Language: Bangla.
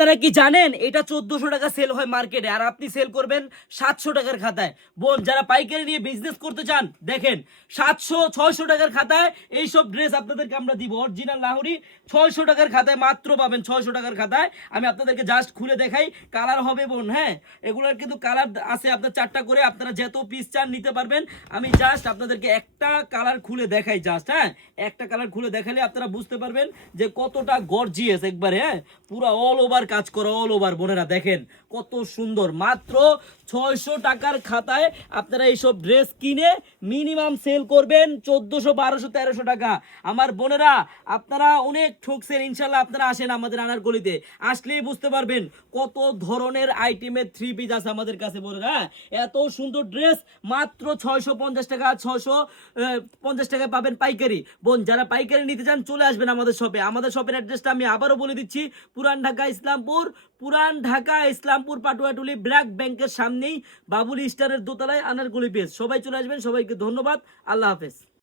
আপনারা কি জানেন এটা 1400 টাকা সেল হয় মার্কেটে, আর আপনি সেল করবেন 700 টাকার খাতায়। বোন, যারা পাইকারি নিয়ে বিজনেস করতে চান, দেখেন 700-600 টাকার খাতায় এইসব ড্রেস আপনাদেরকে আমরা দিব। অরিজিনাল লাহোরি 600 টাকার খাতায় মাত্র পাবেন। 600 টাকার খাতায় আমি আপনাদেরকে জাস্ট খুলে দেখাই। কালার হবে বোন, হ্যাঁ এগুলোর কিন্তু কালার আছে আপনার 4টা করে, আপনারা যত পিস চান নিতে পারবেন। আমি জাস্ট আপনাদেরকে একটা কালার খুলে দেখাই, জাস্ট হ্যাঁ একটা কালার খুলে দেখালে আপনারা বুঝতে পারবেন যে কতটা গর্জিয়াস একবারে। হ্যাঁ পুরো অল ওভার কাজ করা, অল ওভার। বোনেরা দেখেন কত সুন্দর, মাত্র 600 টাকার খাতায় আপনারা এইসব ড্রেস কিনে মিনিমাম সেল করবেন 1400, 1200, 1300 টাকা। আমার বোনেরা আপনারা অনেক ঠকছেন, ইনশাল্লাহ আপনারা আসেন আমাদের আনারকলিতে, আসলেই বুঝতে পারবেন কত ধরনের আইটেমের 3 পিস আছে আমাদের কাছে। বোনেরা এত সুন্দর ড্রেস মাত্র 650 টাকা, 650 টাকায় পাবেন পাইকারি। বোন, যারা পাইকারি নিতে চান চলে আসবেন আমাদের শপে। আমাদের শপের অ্যাড্রেসটা আমি আবারও বলে দিচ্ছি, পুরান ঢাকা ইসলামপুর, পুরান ঢাকা ইসলামপুর পাটুয়াটুলি ব্র্যাক ব্যাংকের সামনেই বাবুল স্টারের দোতলায় আনারকলি পেজ। সবাই চলে আসবেন, সবাইকে ধন্যবাদ, আল্লাহ হাফেজ।